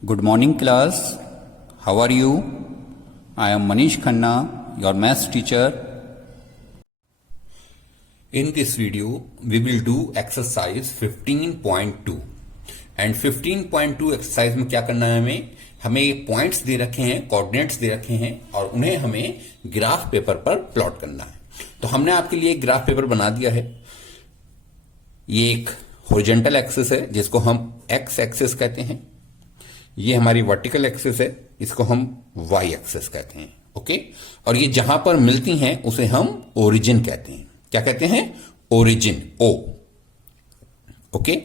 Good morning, class. How are you? I am Manish Khanna, your maths teacher. In this video, we will do exercise 15.2. And 15.2 exercise में क्या करना है हमें points दे रखे हैं, coordinates दे रखे हैं और उन्हें हमें ग्राफ पेपर पर प्लॉट करना है। तो हमने आपके लिए एक ग्राफ पेपर बना दिया है। ये एक हॉरिजॉन्टल एक्सिस है जिसको हम एक्स एक्सिस कहते हैं। ये हमारी वर्टिकल एक्सिस है, इसको हम वाई एक्सिस कहते हैं। ओके, और ये जहां पर मिलती हैं उसे हम ओरिजिन कहते हैं। क्या कहते हैं? ओरिजिन, ओ। ओके,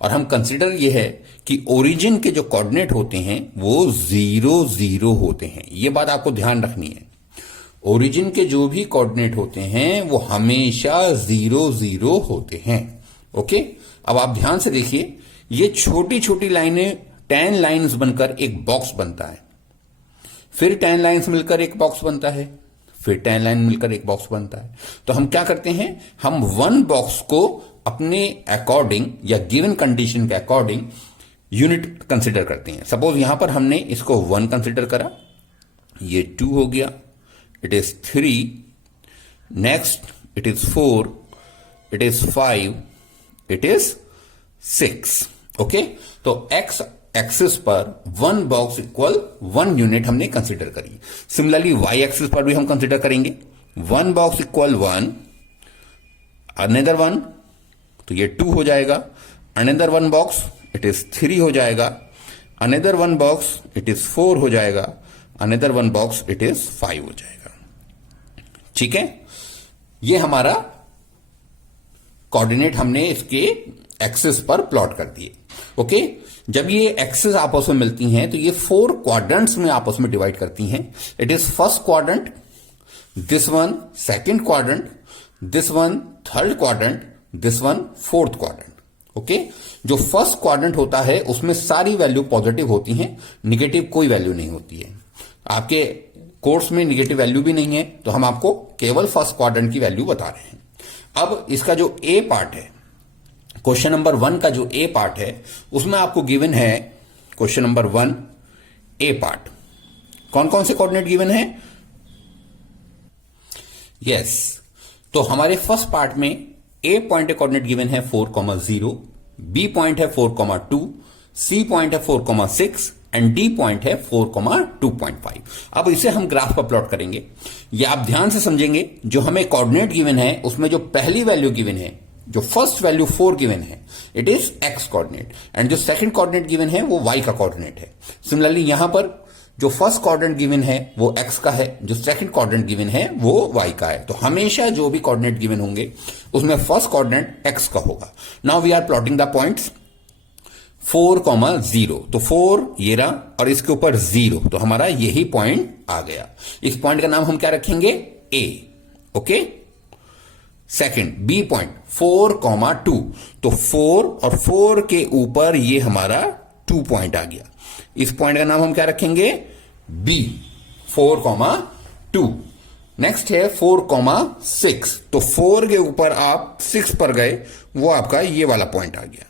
और हम कंसिडर ये है कि ओरिजिन के जो कोऑर्डिनेट होते हैं वो 0 0 होते हैं। ये बात आपको ध्यान रखनी है। ओरिजिन के जो भी कोऑर्डिनेट होते हैं वो हमेशा 0 0 होते हैं। ओके, अब आप ध्यान से देखिए, ये छोटी छोटी लाइनें 10 लाइन्स बनकर एक बॉक्स बनता है, फिर 10 लाइन्स मिलकर एक बॉक्स बनता है, फिर 10 लाइन मिलकर एक बॉक्स बनता है। तो हम क्या करते हैं, हम वन बॉक्स को अपने अकॉर्डिंग या गिवन कंडीशन के अकॉर्डिंग यूनिट कंसिडर करते हैं। सपोज यहां पर हमने इसको 1 कंसिडर करा, ये 2 हो गया, it is 3, next it is 4, it is 5, it is 6। Okay, तो एक्स एक्सिस पर 1 बॉक्स इक्वल 1 यूनिट हमने कंसिडर करी। सिमिलरली वाई एक्सिस पर भी हम कंसिडर करेंगे 1 बॉक्स इक्वल 1, अनदर 1, तो ये 2 हो जाएगा, अनदर 1 बॉक्स इट इज 3 हो जाएगा, अनदर 1 बॉक्स इट इज 4 हो जाएगा, अनदर 1 बॉक्स इट इज 5 हो जाएगा। ठीक है, ये हमारा कोऑर्डिनेट हमने इसके एक्सिस पर प्लॉट कर दिए। ओके, जब ये एक्सिस आपस में मिलती हैं तो ये 4 क्वाड्रेंट्स में आपस में डिवाइड करती हैं। It is first quadrant, this one second quadrant, this one third quadrant, this one fourth quadrant. Okay, जो फर्स्ट क्वाड्रेंट होता है उसमें सारी वैल्यू पॉजिटिव होती हैं, निगेटिव कोई वैल्यू नहीं होती है। आपके कोर्स में निगेटिव वैल्यू भी नहीं है, तो हम आपको केवल फर्स्ट क्वाड्रेंट की वैल्यू बता रहे हैं। अब इसका जो ए पार्ट है, क्वेश्चन नंबर 1 का जो ए पार्ट है, उसमें आपको गिवन है क्वेश्चन नंबर 1 ए पार्ट। कौन कौन से कोऑर्डिनेट गिवन है? यस, तो हमारे फर्स्ट पार्ट में ए पॉइंट कोऑर्डिनेट गिवन है 4,0, बी पॉइंट है 4,2, सी पॉइंट है 4,6 एंड डी पॉइंट है 4,2.5। अब इसे हम ग्राफ पर प्लॉट करेंगे। ये आप ध्यान से समझेंगे, जो हमें कोऑर्डिनेट गिवन है उसमें जो पहली वैल्यू गिवन है, जो फर्स्ट वैल्यू 4 गिवन है, it is x coordinate, and जो सेकंड कोऑर्डिनेट गिवन है वो वाई का कोऑर्डिनेट है। सिमिलरली यहां पर जो फर्स्ट कोऑर्डिनेट गिवन है वो एक्स का है, जो सेकंड कोऑर्डिनेट गिवन है वो वाई का है। तो हमेशा जो भी कोऑर्डिनेट गिवन होंगे उसमें फर्स्ट कोऑर्डिनेट एक्स का होगा। Now we are plotting the points 4,0, तो 4 ये रहा और इसके ऊपर 0, तो हमारा यही पॉइंट आ गया। इस पॉइंट का नाम हम क्या रखेंगे? ए। ओके, सेकंड बी पॉइंट 4,2, तो 4 और 4 के ऊपर ये हमारा 2 पॉइंट आ गया। इस पॉइंट का नाम हम क्या रखेंगे? बी, 4,2। नेक्स्ट है 4,6, तो 4 के ऊपर आप 6 पर गए, वो आपका ये वाला पॉइंट आ गया।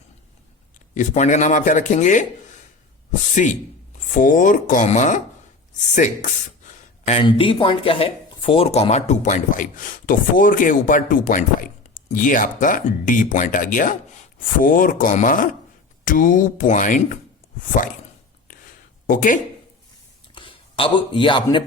इस पॉइंट का नाम आप क्या रखेंगे? सी, 4,6। एंड डी पॉइंट क्या है? 4,2.5, तो 4 के ऊपर 2.5, ये आपका डी पॉइंट आ गया, 4,2.5। ओके, अब ये आपने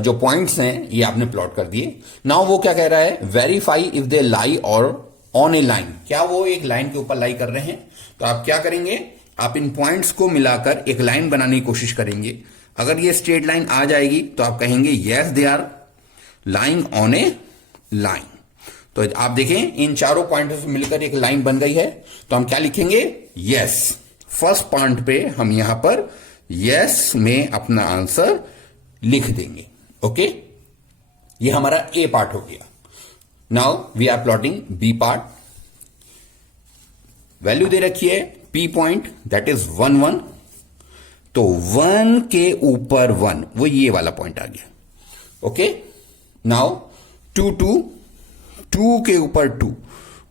जो पॉइंट्स हैं ये आपने प्लॉट कर दिए। नाउ वो क्या कह रहा है? वेरीफाई इफ दे लाई और ऑन ए लाइन। क्या वो एक लाइन के ऊपर लाई कर रहे हैं? तो आप क्या करेंगे, आप इन पॉइंट्स को मिलाकर एक लाइन बनाने की कोशिश करेंगे। अगर ये स्ट्रेट लाइन आ जाएगी तो आप कहेंगे yes they are line on a line. तो आप देखें, इन चारों पॉइंट्स से मिलकर एक लाइन बन गई है, तो हम क्या लिखेंगे? यस। फर्स्ट पॉइंट पे हम यहां पर यस में अपना आंसर लिख देंगे। ओके, ये हमारा ए पार्ट हो गया। Now we are plotting B part. Value दे रखी है पी पॉइंट, दैट इज 1 1, तो 1 के ऊपर 1, वो ये वाला पॉइंट आ गया। ओके, नाउ 2 2, 2 के ऊपर 2,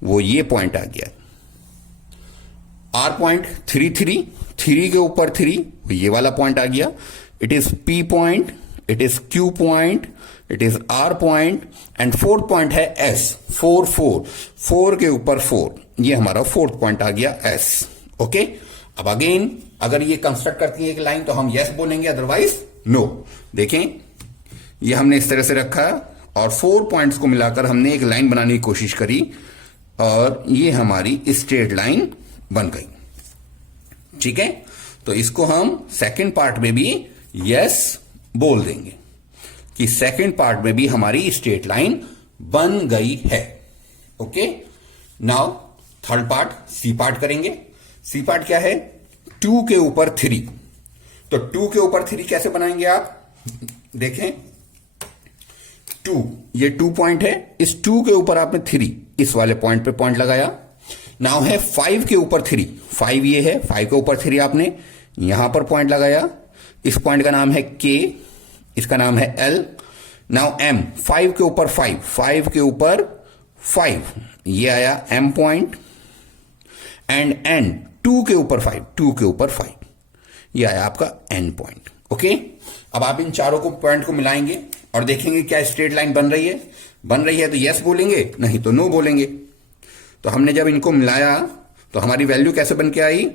वो ये पॉइंट आ गया। आर पॉइंट 3 3, 3 के ऊपर 3, ये वाला पॉइंट आ गया। It is P point, it is Q point, it is R point and fourth point है S। 4 के ऊपर 4, ये हमारा फोर्थ पॉइंट आ गया S। ओके, अब अगेन अगर ये कंस्ट्रक्ट करती है एक लाइन तो हम यस बोलेंगे, अदरवाइज नो। देखें, ये हमने इस तरह से रखा और 4 पॉइंट्स को मिलाकर हमने एक लाइन बनाने की कोशिश करी और ये हमारी स्ट्रेट लाइन बन गई। ठीक है, तो इसको हम सेकंड पार्ट में भी यस बोल देंगे कि सेकंड पार्ट में भी हमारी स्ट्रेट लाइन बन गई है। Okay, now third part, C part करेंगे। सी पार्ट क्या है? 2 के ऊपर 3। तो 2 के ऊपर 3 कैसे बनाएंगे आप? देखें, 2, ये 2 पॉइंट है, इस 2 के ऊपर आपने 3 इस वाले पॉइंट पे पॉइंट लगाया। नाउ है 5 के ऊपर 3, 5 ये है, 5 के ऊपर 3 आपने यहां पर पॉइंट लगाया। इस पॉइंट का नाम है K, इसका नाम है L। नाउ M, 5 के ऊपर 5, 5 के ऊपर 5, ये आया M पॉइंट। एंड N, 2 के ऊपर 5, 2 के ऊपर 5, ये आया आपका N पॉइंट। ओके, अब आप इन चारों को पॉइंट को मिलाएंगे और देखेंगे क्या स्ट्रेट लाइन बन रही है। बन रही है तो यस बोलेंगे, नहीं तो नो बोलेंगे। तो हमने जब इनको मिलाया तो हमारी वैल्यू कैसे बन के आई?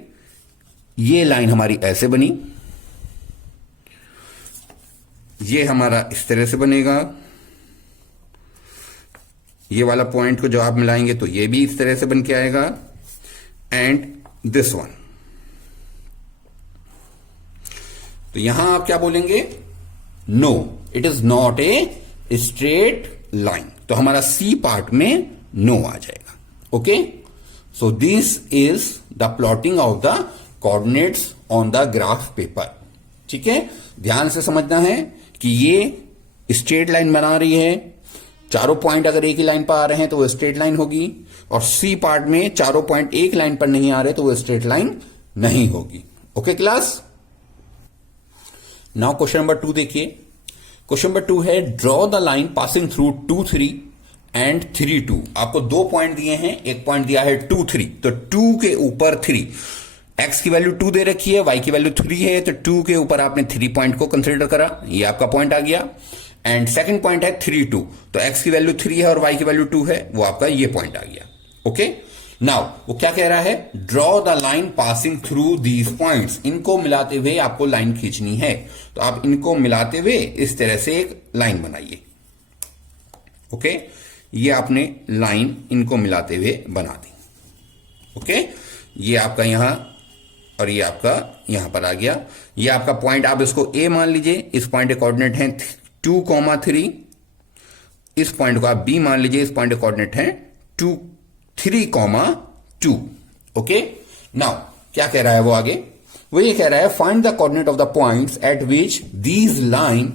ये लाइन हमारी ऐसे बनी, ये हमारा इस तरह से बनेगा, ये वाला पॉइंट को जो आप मिलाएंगे तो ये भी इस तरह से बन के आएगा, एंड दिस वन। तो यहां आप क्या बोलेंगे? No, it is not a straight line. तो हमारा सी पार्ट में नो आ जाएगा। Okay, so this is the plotting of the coordinates on the graph paper. ठीक है, ध्यान से समझना है कि ये स्ट्रेट लाइन बना रही है। चारों पॉइंट अगर एक ही लाइन पर आ रहे हैं तो वो स्ट्रेट लाइन होगी, और सी पार्ट में चारों पॉइंट एक लाइन पर नहीं आ रहे तो वो स्ट्रेट लाइन नहीं होगी। Okay class, now question number 2 देखिए। क्वेश्चन नंबर 2 है, draw the line passing through 2, 3 and 3, 2। आपको 2 पॉइंट दिए हैं, एक पॉइंट दिया है 2, 3। तो 2 के ऊपर 3, x की वैल्यू 2 दे रखी है, y की वैल्यू 3 है, तो 2 के ऊपर आपने 3 पॉइंट को कंसीडर करा, ये आपका पॉइंट आ गया। एंड सेकंड पॉइंट है 3, 2, तो x की वैल्यू 3 है और y की वैल्यू 2 है, वो आपका ये पॉइंट आ गया। ओके, नाउ वो क्या कह रहा है? Draw the line passing through these points. इनको मिलाते हुए आपको लाइन खींचनी है, तो आप इनको मिलाते हुए इस तरह से एक लाइन बनाइए। ओके, ये आपने लाइन इनको मिलाते हुए बना दी। ओके, ये आपका यहां और ये आपका यहां पर आ गया। ये आपका पॉइंट, आप इसको A मान लीजिए, इस पॉइंट के कोऑर्डिनेट हैं 2, 3। इस पॉइंट को आप B मान लीजिए, इस पॉइंट के कोऑर्डिनेट हैं 2, 3, 2। ओके, नाउ क्या कह रहा है वो आगे? वो ये कह रहा है, find the coordinate of the points at which these line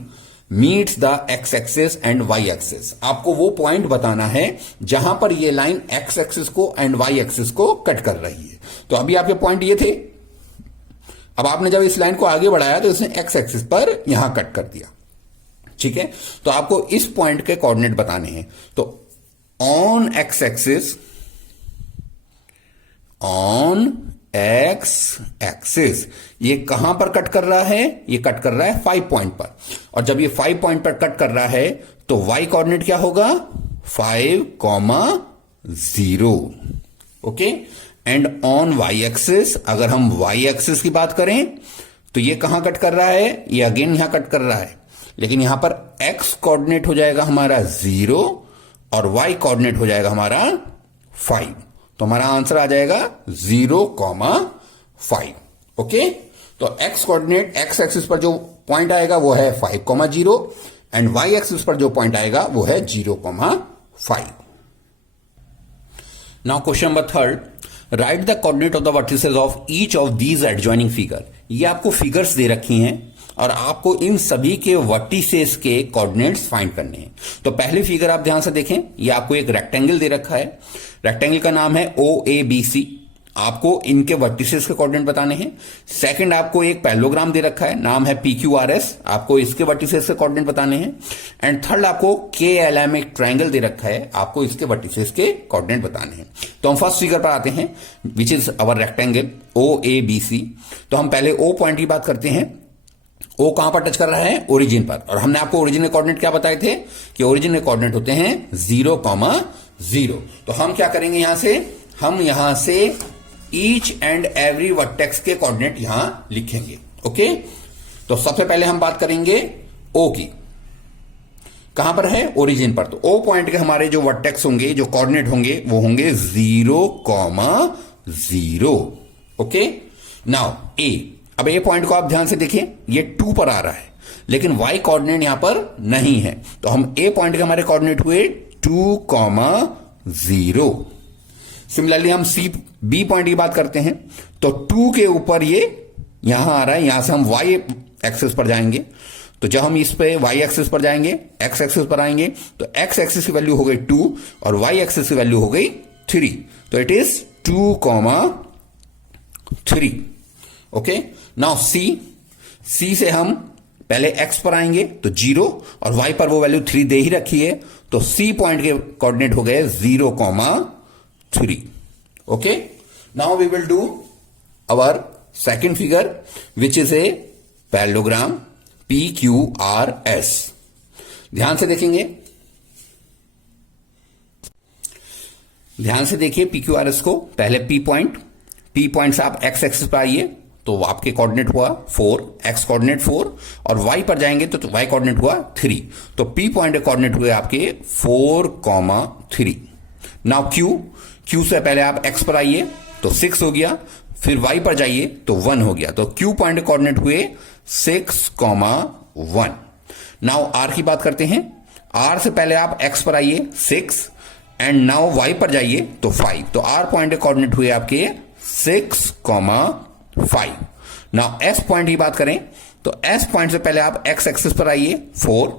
meets the x axis and y axis. आपको वो पॉइंट बताना है जहां पर ये लाइन एक्स एक्सिस को एंड वाई एक्सिस को कट कर रही है। तो अभी आपके पॉइंट ये थे, अब आपने जब इस लाइन को आगे बढ़ाया तो इसने एक्स एक्सिस पर यहां कट कर दिया। ठीक है, तो आपको इस पॉइंट के कोऑर्डिनेट बताने हैं। तो on x axis, on x axis, ये कहां पर कट कर रहा है? ये कट कर रहा है 5 पॉइंट पर, और जब ये 5 पॉइंट पर कट कर रहा है तो y कोऑर्डिनेट क्या होगा? 5, 0। Okay, and on y axis, अगर हम वाई एक्सिस की बात करें तो ये कहां कट कर रहा है? ये अगेन यहां कट कर रहा है, लेकिन यहां पर x कोऑर्डिनेट हो जाएगा हमारा 0 और y कोऑर्डिनेट हो जाएगा हमारा 5। तो हमारा आंसर आ जाएगा 0, 5। ओके, तो x कोऑर्डिनेट, x एक्सिस पर जो पॉइंट आएगा वो है 5, 0 एंड y एक्सिस पर जो पॉइंट आएगा वो है 0, 5। Now question number 3, right the coordinate of the vertices of each of these adjoining figure. ये आपको फिगर्स दे रखी हैं और आपको इन सभी के वर्टिसेस के कोऑर्डिनेट्स फाइंड करने हैं। तो पहली फिगर आप ध्यान से देखें, ये आपको एक रेक्टेंगल दे रखा है, रेक्टेंगल का नाम है OABC। आपको इनके वर्टिसेस के कोऑर्डिनेट बताने हैं। सेकंड, आपको एक पैरेललोग्राम दे रखा है, नाम है PQRS, आपको इसके वर्टिसेस के कोऑर्डिनेट बताने हैं। एंड थर्ड, आपको KLM एक ट्रायंगल दे रखा है, आपको इसके वर्टिसेस के कोऑर्डिनेट बताने हैं। तो हम फर्स्ट फिगर पर आते हैं, which is our rectangle OABC। तो हम पहले O पॉइंट की बात करते हैं। O कहां पर टच कर रहा है? ओरिजिन पर। और हमने आपको ओरिजिन के कोऑर्डिनेट क्या बताए थे कि ओरिजिन के कोऑर्डिनेट होते हैं 0,0। तो हम क्या करेंगे यहां से? हम यहां से ईच एंड एवरी वर्टेक्स के कोऑर्डिनेट यहां लिखेंगे। ओके, तो सबसे पहले हम बात करेंगे O की। कहां पर है? ओरिजिन पर। तो O पॉइंट के हमारे जो वर्टेक्स होंगे, जो कोऑर्डिनेट होंगे, वो होंगे 0,0। Okay, now A। अब A पॉइंट को आप ध्यान से देखिए, ये 2 पर आ रहा है, लेकिन Y कोऑर्डिनेट यहां पर नहीं है। तो हम A पॉइंट के हमारे कोऑर्डिनेट हुए 2,0। सिमिलरली हम B पॉइंट की बात करते हैं, तो 2 के ऊपर ये यहां आ रहा है, यहां से हम Y एक्सिस पर जाएंगे। तो जब हम इस पे Y एक्सिस पर जाएंगे, X एक्सिस पर आएंगे, तो X एक्सिस की वैल्यू हो गई 2 और Y एक्सिस की वैल्यू हो गई 3। तो it is 2,3। Okay, now C से हम पहले X पर आएंगे तो 0 और Y पर वो वैल्यू 3 दे ही रखी है, तो C पॉइंट के कोऑर्डिनेट हो गए 0,3। Okay, now we will do our second figure which is a parallelogram PQRS। ध्यान से देखेंगे, ध्यान से देखिए PQRS को। पहले P पॉइंट से आप X एक्सिस पर आइए, तो आपके कोऑर्डिनेट हुआ 4, X कोऑर्डिनेट 4, और Y पर जाएंगे तो Y कोऑर्डिनेट हुआ 3। तो P पॉइंट के कोऑर्डिनेट हुए आपके 4,3। नाउ Q से पहले आप X पर आइए तो 6 हो गया, फिर Y पर जाइए तो 1 हो गया। तो Q पॉइंट के कोऑर्डिनेट हुए 6,1। नाउ R की बात करते हैं। R से पहले आप X पर आइए 6, एंड नाउ Y पर जाइए तो 5। तो R पॉइंट के कोऑर्डिनेट हुए आपके 6,5। नाउ S पॉइंट की बात करें तो S पॉइंट से पहले आप X एक्सिस पर आइए 4,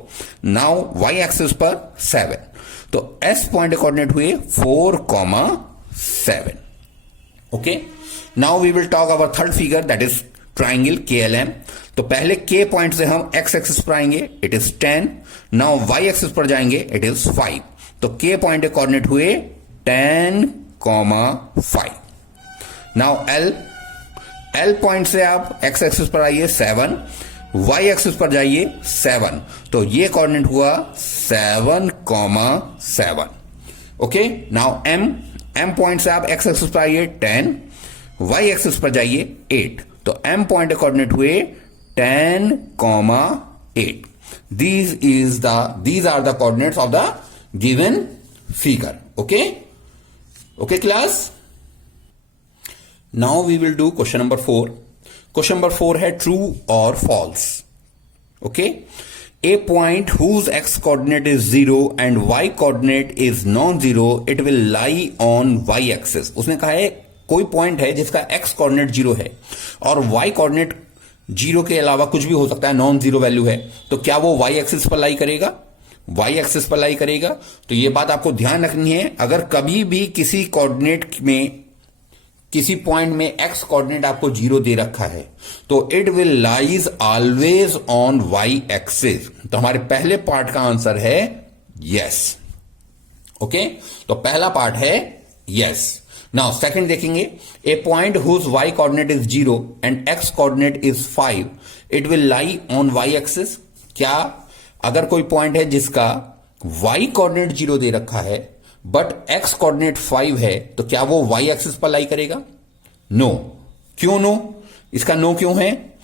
नाउ Y एक्सिस पर 7। तो S पॉइंट के कोऑर्डिनेट हुए 4,7। Okay, now we will talk about third figure, that is triangle KLM। तो पहले K पॉइंट से हम X एक्सिस पर आएंगे, it is 10। Now Y axis पर जाएंगे, इट इज 5। तो K पॉइंट के कोऑर्डिनेट हुए 10,5। नाउ L पॉइंट से आप X एक्सिस पर आइए 7, Y एक्सिस पर जाइए 7। तो ये कोऑर्डिनेट हुआ 7,7। ओके, नाउ M पॉइंट से आप X एक्सिस पर आइए 10, Y एक्सिस पर जाइए 8। तो M पॉइंट के कोऑर्डिनेट हुए 10,8। These are the coordinates of the given figure. Okay class? Now we will do question number 4. Question number 4 है true or false. Okay? A point whose x coordinate is 0 and y coordinate is non-zero, it will lie on y axis. उसने कहा है कोई point है जिसका x coordinate 0 है और y coordinate 0 के अलावा कुछ भी हो सकता है, नॉन जीरो वैल्यू है, तो क्या वो y एक्सिस पर लाई करेगा? y एक्सिस पर लाई करेगा। तो ये बात आपको ध्यान रखनी है, अगर कभी भी किसी कोऑर्डिनेट में, किसी पॉइंट में x कोऑर्डिनेट आपको 0 दे रखा है तो it will lies always on y axis. तो हमारे पहले पार्ट का आंसर है यस। ओके, तो पहला पार्ट है यस। नाउ सेकंड देखेंगे, a point whose y coordinate is 0 and x coordinate is 5, it will lie on y axis. क्या अगर कोई पॉइंट है जिसका y कोऑर्डिनेट 0 दे रखा है बट x कोऑर्डिनेट 5 है, तो क्या वो y एक्सिस पर लाई करेगा? नो। क्यों नो? इसका नो क्यों है?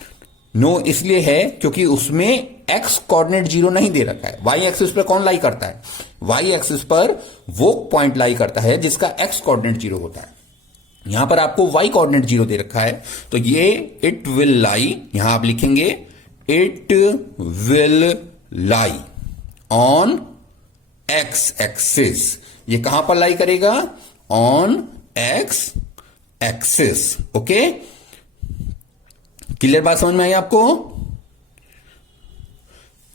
नो इसलिए है क्योंकि उसमें x कोऑर्डिनेट 0 नहीं दे रखा है। y एक्सिस पर कौन लाई करता है? y एक्सिस पर वो पॉइंट लाई करता है जिसका x कोऑर्डिनेट 0 होता है। यहां पर आपको y कोऑर्डिनेट 0 दे रखा है, तो ये इट विल लाई, यहां आप लिखेंगे it will lie on x axis. ये कहां पर लाई करेगा? On x axis. Okay, clear बात समझ में आई आपको?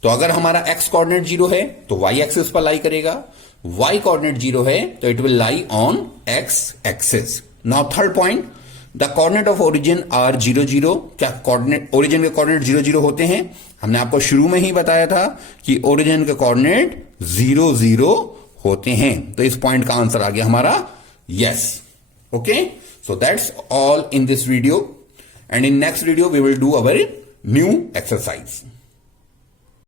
तो अगर हमारा x कोऑर्डिनेट 0 है तो y एक्सिस पर लाई करेगा, y कोऑर्डिनेट 0 है तो it will lie on x axis. Now third point, the coordinate of origin are 0 0। क्या कोऑर्डिनेट, ओरिजिन के कोऑर्डिनेट 0 0 होते हैं? हमने आपको शुरू में ही बताया था कि ओरिजिन के कोऑर्डिनेट 0 0 होते हैं। तो इस पॉइंट का आंसर आ गया हमारा yes. Okay, so that's all in this video, and in next video we will do our new exercise.